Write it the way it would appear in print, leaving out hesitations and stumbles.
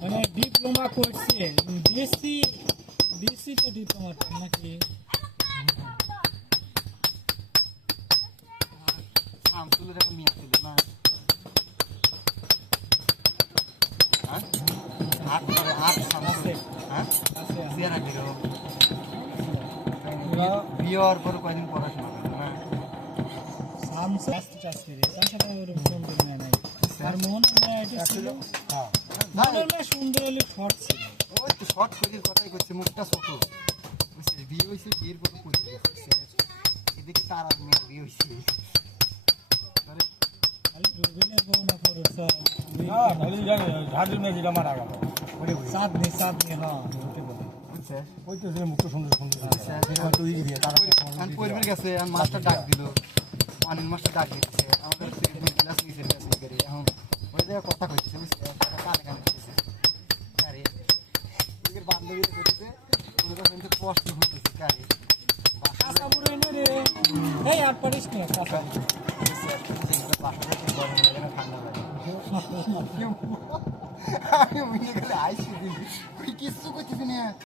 মানে ডিপ্লোমা করছে BSc BSc তো ডিপ্লোমা নাকি শামসুলের এখন নিয়ে আসছিল না আট করে আট শামসুল হ্যাঁ সিয়ারা বিরো বিয়ে হওয়ার পর কয়দিন পড়াশোনা করলো না শামসুল চাকরি তাছাড়া ওর ফোন করে নাই আর মোহন ছিল হ্যাঁ সুন্দর হলে শর্ট ছিল ওই তো শর্ট করে কথাই করছে মুখটা ছোট বুঝছিস বিয়ে হয়েছে বিয়ের পর পড়ে গেছে এদিকে তার আর মেয়ের বিয়ে হয়েছে পরিবার গেছে মাস্টার ডাক দিল অনিল মাস্টার ডাক দিচ্ছে আমাদের ক্লাস নিচে এখন ওই জায়গায় কথা কইতেছে বুঝছে কানে কানে করতেছে আরে ওদের বান্ধবী করতেছে ওদের কাছে প্রশ্ন হইতেছে কারে কাঁচা বুড়ো এনে রে এই আর পারিস না কাঁচা ঠান্ডা লাগে আমি কিছু করতেছি না